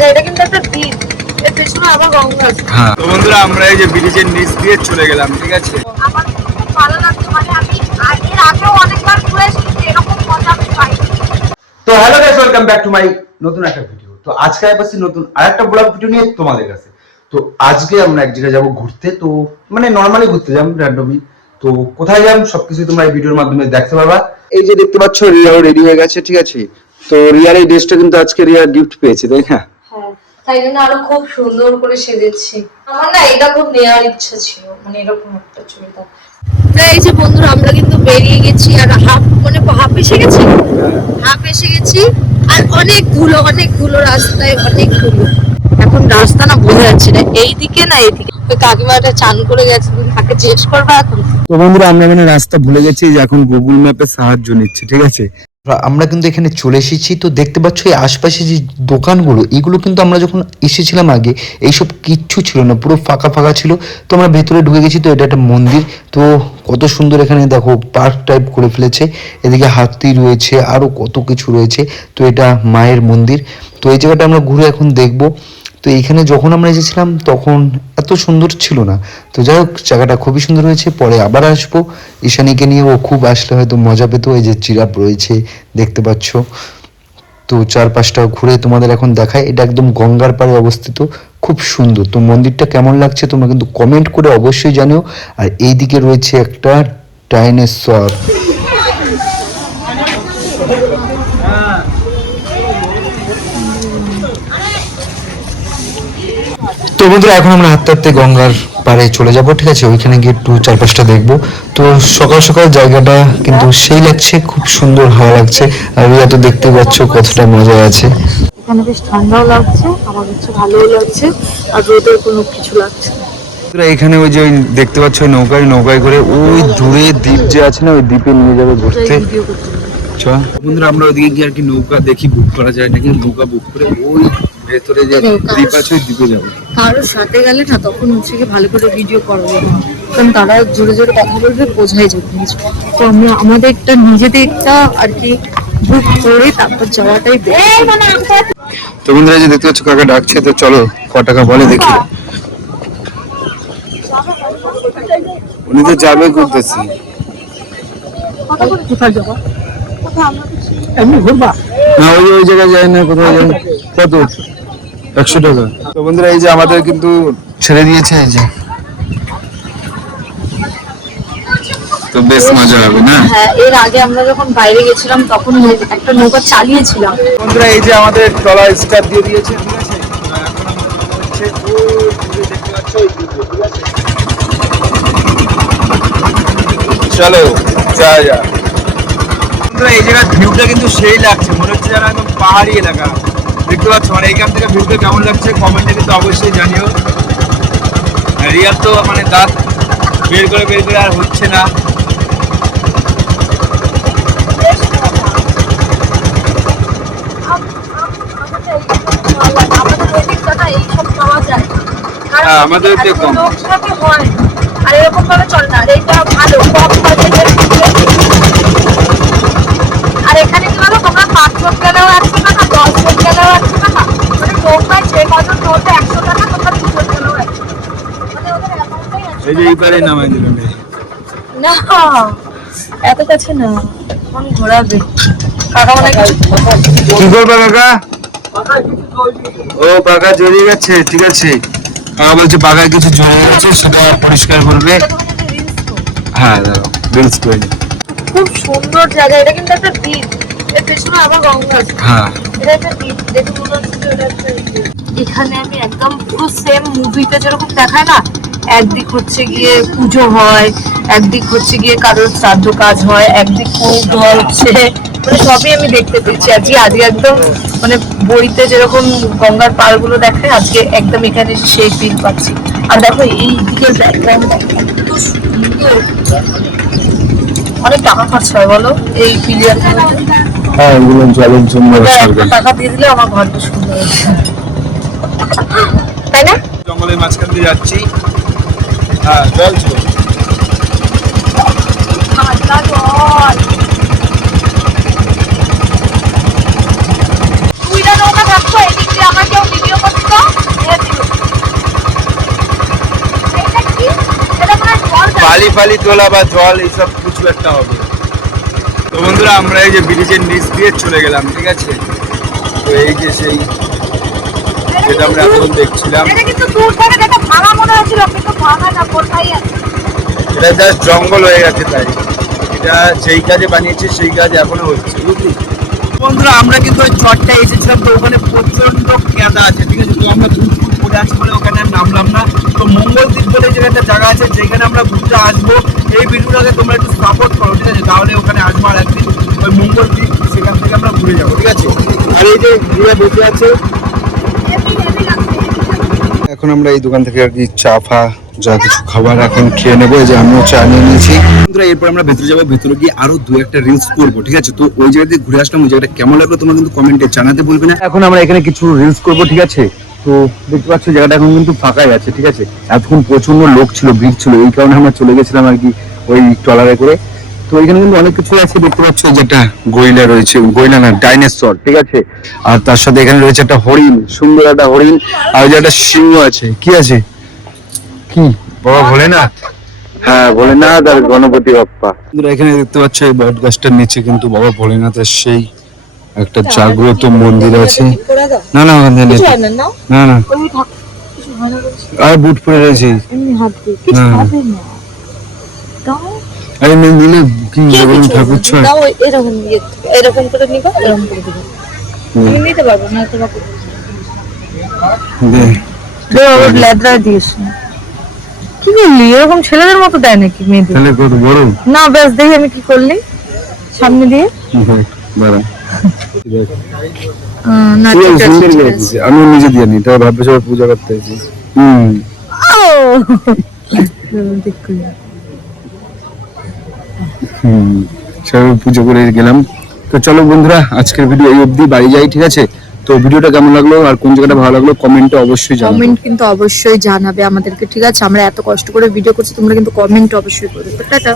জায়গা, এটা কিন্তু একটা দ্বীপ, এর পেছনে আবার গঙ্গা আছে। হ্যাঁ তো বন্ধুরা আমরা এই যে ব্রিজের নিচ দিয়ে চলে গেলাম, ঠিক আছে। আমার খুব ভালো লাগছে, মানে আমি এর আগেও অনেকবার ঘুরে এসেছি, এরকম মজা আমি পাইনি। তো hello guys, welcome back to my নতুন একটা ভিডিও। তো আজকে আসছি নতুন আরেকটা ব্লগ ভিডিও নিয়ে তোমাদের কাছে। তো আজকে আমরা এক জায়গায় যাবো ঘুরতে, তো মানে নরমালি ঘুরতে যাবো র্যান্ডমলি। তো কোথায় যাবো সবকিছু তোমরা এই ভিডিওর মাধ্যমে দেখতে পারবা। এই যে দেখতে পাচ্ছ রিয়াও রেডি হয়ে গেছে, ঠিক আছে। তো রিয়ার এই ড্রেসটা কিন্তু আজকে রিয়া গিফট পেয়েছে, তাই না? হ্যাঁ, তাই জন্য আরো খুব সুন্দর করে সেজেছি। আমার না এটা খুব নেওয়ার ইচ্ছা ছিল, মানে এরকম একটা চুড়িদার। তো এই যে বন্ধুরা আমরা কিন্তু বেরিয়ে গেছি, আর হাফ এসে গেছি, আর অনেক ধুলো রাস্তায়, অনেক ধুলো। এখন রাস্তা না বোঝা যাচ্ছে না এইদিকে না এইদিকে। ওই কাকিমাটা চান করে গেছে, তুমি তাকে জিজ্ঞেস করবা এখন। তো বন্ধুরা আমরা মানে রাস্তা ভুলে গেছি, যে এখন গুগল ম্যাপের সাহায্য নিচ্ছি, ঠিক আছে। আমরা কিন্তু এখানে চলে এসেছি। তো দেখতে পাচ্ছ এই আশপাশে যে দোকানগুলো, এগুলো কিন্তু আমরা যখন এসেছিলাম আগে এইসব কিচ্ছু ছিল না, পুরো ফাঁকা ফাঁকা ছিল। তো আমরা ভেতরে ঢুকে গেছি। তো এটা একটা মন্দির, তো কত সুন্দর এখানে দেখো পার্ক টাইপ করে ফেলেছে। এদিকে হাতি রয়েছে, আরো কত কিছু রয়েছে। তো এটা মায়ের মন্দির। তো এই জায়গাটা আমরা ঘুরে এখন দেখবো। তো এইখানে যখন আমরা এসেছিলাম তখন এত সুন্দর ছিল না। তো যাই হোক, জায়গাটা খুবই সুন্দর হয়েছে। পরে আবার আসবো ঈশানীকে নিয়ে, ও খুব আসলে হয়তো মজা পেত। এই যে জিরাফ রয়েছে দেখতে পাচ্ছ। তো চারপাশটা ঘুরে তোমাদের এখন দেখায়। এটা একদম গঙ্গার পাড়ে অবস্থিত, খুব সুন্দর। তো মন্দিরটা কেমন লাগছে তোমরা কিন্তু কমেন্ট করে অবশ্যই জানিও। আর এইদিকে রয়েছে একটা ডাইনোসর। তো বন্ধুরা এখন আমরা হাঁটতে হাঁটতে গঙ্গার পাড়ে চলে যাব, ঠিক আছে। ওইখানে গিয়ে একটু চারপাশটা দেখবো। তো সকাল সকাল জায়গাটা কিন্তু সেই লাগছে, খুব সুন্দর হাওয়া লাগছে। আর রিয়া তো দেখতে পাচ্ছ কতটা মজা আছে। এখানে বেশ ঠান্ডাও লাগছে, আমার হচ্ছে ভালোও লাগছে, আর রোদের কোনো কিছু লাগছে না। এখানে ওই যে দেখতে পাচ্ছ ওই নৌকায় করে ওই দূরে দ্বীপ যে আছে না, ওই দ্বীপে নিয়ে যাবে ঘুরতে। বন্ধুরা আমরা ওইদিকে গিয়ে আর কি নৌকা দেখি বুক করা যায় নাকি। নৌকা বুক করে ওই ভেতরে যে দ্বীপ আছে ওই দ্বীপে যাবো। কারোর সাথে গেলে না তখন হচ্ছে কি ভালো করে ভিডিও করা যাবে না, কারণ তারা জোরে জোরে কথা বলবে, বোঝাই যাবে কিছু। তো আমরা আমাদেরটা নিজেদেরটা আর কি বুক করে তারপর যাওয়াটাই বেটার। তো বন্ধুরা যে দেখতে পাচ্ছ কাকা ডাকছে, তো চলো ক টাকা বলে দেখি। উনি তো যাবে করতেছি। কোথায় যাবো? না ওই জায়গায় যায় না, কোথায় যায়? কত? 100 টাকা। তো বন্ধুরা এই যে আমাদের কিন্তু ছেড়ে দিয়েছে, এই যে। তো বেশ মজা হবে না? হ্যাঁ, এর আগে আমরা যখন বাইরে গেছিলাম তখন একটা নৌকা চালিয়েছিলাম। বন্ধুরা এই যে আমাদের ট্রলা স্টার্ট দিয়ে দিয়েছে, ঠিক আছে। এখন আমরা হচ্ছে ওই দূরে দেখতে পাচ্ছ ওই দূরে, ঠিক আছে। চলো যা। বন্ধুরা এই জায়গার ভিউটা কিন্তু সেই লাগছে, মনে হচ্ছে যেন একদম পাহাড়ি এলাকা। দেখতে পাচ্ছ মানে এইখান থেকে ভিউটা কেমন লাগছে কমেন্টে কিন্তু অবশ্যই জানিও। রিয়ার তো মানে দাঁত বের করে আর হচ্ছে না। হ্যাঁ, আমাদের কম। আর এরকম ভাবে চলে না, আর এটা ভালো কম বাজেটের। আর এখানে কি বলো, তোমরা 5 জন গেলেও 100 টাকা, 10 জন গেলেও 100 টাকা, মানে নৌকায় যে কজন চলবে 100 টাকা, তোমরা 2 জন গেলেও 100 টাকা। মানে ওদের অ্যামাউন্টটাই এই যে এই পারে নামাই দিল না, এত কাছে না, এখন ঘোরাবে। কাকা মনে কি করবে কাকা? ও পাকা জড়িয়ে গেছে, ঠিক আছে। কাকা বলছে পাকায় কিছু জড়িয়ে গেছে, সেটা পরিষ্কার করবে। হ্যাঁ দাঁড়াও, রিলস করে নি। খুব সুন্দর জায়গা, এটা কিন্তু একটা দ্বীপ, এর পেছনে আবার গঙ্গা আছে। হ্যাঁ এটা একটা দ্বীপ, দেখে মনে হচ্ছে যে এটা একটা দ্বীপ। এখানে আমি একদম পুরো সেম মুভিতে যেরকম দেখায় না, একদিক হচ্ছে গিয়ে পুজো হয়, একদিক হচ্ছে গিয়ে কারোর শ্রাদ্ধ কাজ হয়, একদিক কোপ দেওয়া হচ্ছে, মানে সবই আমি দেখতে পেয়েছি আজকে একদম মানে বইতে যেরকম গঙ্গার পাড়গুলো দেখায়, আজকে একদম এখানে সেই ফিল পাচ্ছি। আর দেখো এই দিকের ব্যাকগ্রাউন্ড এত সুন্দর, অনেক টাকা খরচ হয় বলো এই পিলিয়ার। হ্যাঁ এগুলো জলের জন্য সরকার টাকা দিয়ে দিলে আমার ঘরটা সুন্দর হয়েছে, তাই না? জঙ্গলের মাঝখান দিয়ে যাচ্ছি। হ্যাঁ জল ছিল। তুইরা নৌকা থাকতো, এদিক দিয়ে আমার কেউ ভিডিও শেফালি তোলা বা জল এইসব কিছু একটা হবে। তো বন্ধুরা আমরা এই যে ব্রিজের নিচ দিয়ে চলে গেলাম, ঠিক আছে। তো এই যে সেই যেটা আমরা এখন দেখছিলাম, এটা কিন্তু দূর থেকে দেখে ভাঙা মনে হচ্ছিল, কিন্তু ভাঙা না, কোথায় আছে। এটা জাস্ট জঙ্গল হয়ে গেছে, তাই এটা যেই কাজে বানিয়েছে সেই কাজ এখনো হচ্ছে, বুঝলি। বন্ধুরা আমরা কিন্তু ওই চটটা এসেছিলাম, তো ওখানে প্রচন্ড কেদা আছে, ঠিক আছে। তো আমরা ঘুরতে পড়ে আছি বলে ওখানে আর নামলাম না। তো মঙ্গলদ্বীপ বলে যে একটা জায়গা আছে যেখানে আমরা ঘুরতে আসবো, এই ভিডিওটাকে তোমরা একটু সাপোর্ট করো, ঠিক আছে। তাহলে ওখানে আসবো আর একদিন, ওই মঙ্গলদ্বীপ, সেখান থেকে আমরা ঘুরে যাবো, ঠিক আছে। আর এই যে ঘুরে বসে আছে, এখন আমরা এই দোকান থেকে আর কি চা ফা যা কিছু খাবার এখন খেয়ে নেবো। এই যে আমিও চা নিয়ে নিয়েছি। বন্ধুরা এরপর আমরা ভেতরে যাবো, ভেতরে গিয়ে আরো দু একটা রিলস করবো, ঠিক আছে। তো ওই জায়গা দিয়ে ঘুরে আসলাম, ওই জায়গাটা কেমন লাগলো তোমরা কিন্তু কমেন্টে জানাতে বলবে না। এখন আমরা এখানে কিছু রিলস করবো, ঠিক আছে। তো দেখতে পাচ্ছ জায়গাটা এখন কিন্তু ফাঁকাই আছে, ঠিক আছে। এতক্ষণ প্রচন্ড লোক ছিল, ভিড় ছিল, এই কারণে আমরা চলে গেছিলাম আর কি ওই ট্রলারে করে। তো এখানে কিন্তু অনেক কিছু আছে, দেখতে পাচ্ছ যেটা গরিলা রয়েছে, গরিলা না ডাইনোসর, ঠিক আছে। আর তার সাথে এখানে রয়েছে একটা হরিণ, সুন্দর একটা হরিণ, আর ওই যে একটা সিংহ আছে। কি আছে? কি বাবা ভোলেনাথ? হ্যাঁ ভোলেনাথ আর গণপতি বাপ্পা। এখানে দেখতে পাচ্ছ এই বট গাছটার নিচে কিন্তু বাবা ভোলেনাথের সেই একটা জাগ্রত মন্দির আছে। না না ওখানে নেই, না না আর বুট পরে রয়েছে। আরে নিলে কি ঠাকুর ছয় এরকম করে নিবো, এরকম করে দিবো। আমি নিতে পারবো না, তোমাকে দে ওর লেদরা দিস না। কি বললি? এরকম ছেলেদের মতো দেয় নাকি মেয়েদের? তাহলে কত বড় না, বেশ দেখি আমি কি করলি সামনে দিয়ে। বাড়া না ঠিক আছে, ঠিক আছে। আমি নিজে দিয়ে নি, তাই ভাববে সবাই পূজা করতে এসেছি। সবাই পুজো করে গেলাম। তো চলো বন্ধুরা আজকের ভিডিও এই অবধি, বাড়ি যাই, ঠিক আছে। তো ভিডিওটা কেমন লাগলো আর কোন জায়গাটা ভালো লাগলো কমেন্টে অবশ্যই জানাবে। কমেন্ট কিন্তু অবশ্যই জানাবে আমাদেরকে, ঠিক আছে। আমরা এত কষ্ট করে ভিডিও করছি, তোমরা কিন্তু কমেন্ট অবশ্যই করবে। টাটা।